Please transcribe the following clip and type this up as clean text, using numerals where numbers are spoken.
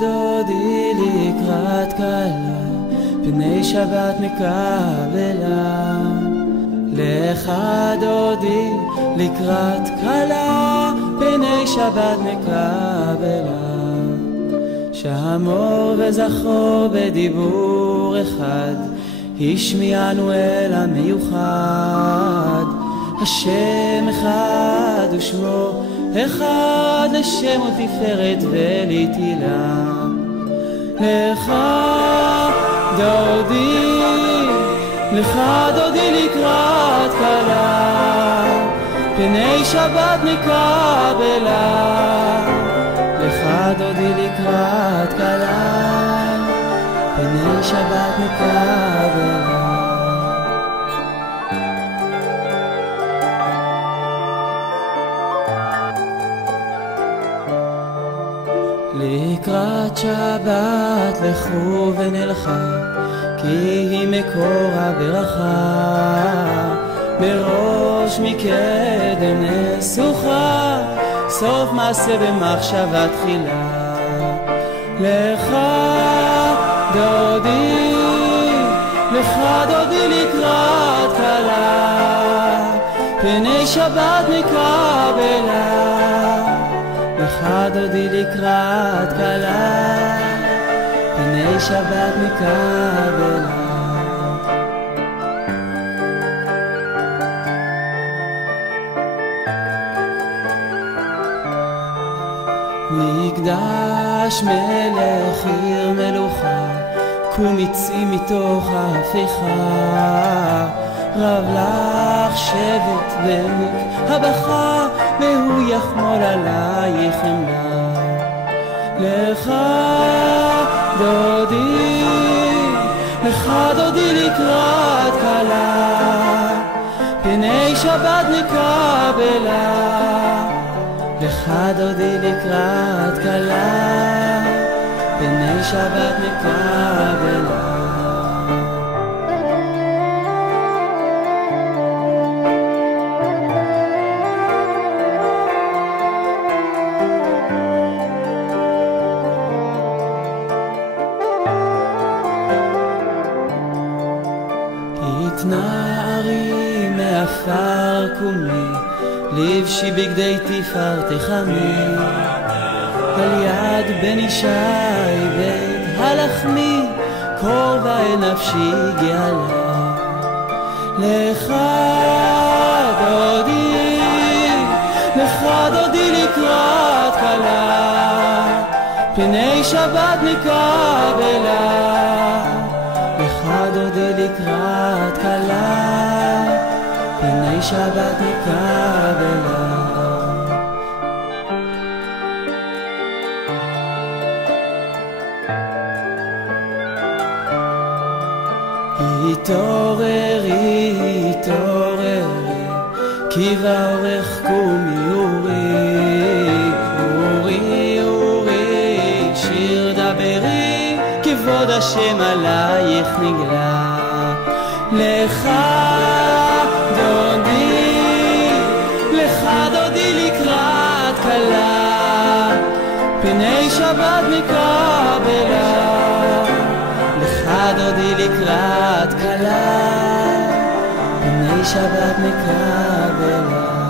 דודי לקראת כלה, פני שבת מקבלה. לך דודי לקראת כלה, פני שבת מקבלה. שמור וזכור בדיבור אחד, השמיענו אל המיוחד. השם אחד ושמו אחד, לשם ותפארת ולתהילה. לך דודי, לך דודי לקראת כלה, פני שבת נקבלה. לך דודי לקראת כלה, פני שבת נקבלה. לקראת שבת לכו ונלכה, כי היא מקור הברכה. מראש מקדם נסוכה, סוף מעשה במחשבה תחילה. לך דודי, לך דודי לקראת כלה, פני שבת נקבלה. לך דודי לקראת כלה, פני שבת מקבלה. מקדש מלך עיר מלוכה, קום יצאי מתוך ההפיכה. רב לך שבט בעמק הבכה, והוא יחמול עלייך חמלה. לך דודי, לך דודי לקראת כלה, פני שבת נקבלה. לך דודי לקראת כלה, פני שבת נקבלה. התנערי מעפר קומי, לבשי בגדי תפארתך עמי. על יד בן ישי בית הלחמי, קרובה אל נפשי גאלה. לך דודי, לך דודי לקראת כלה, פני שבת נקבלה. לך דודי לקראת כלה, פני שבת נקבלה. התעוררי, התעוררי, כי באורך קומי אורי. אורי, אורי, שיר דברי, כבוד השם עלייך נגלה. לך דודי, לך דודי לקראת כלה, פני שבת נקבלה. לך דודי לקראת כלה, פני שבת נקבלה.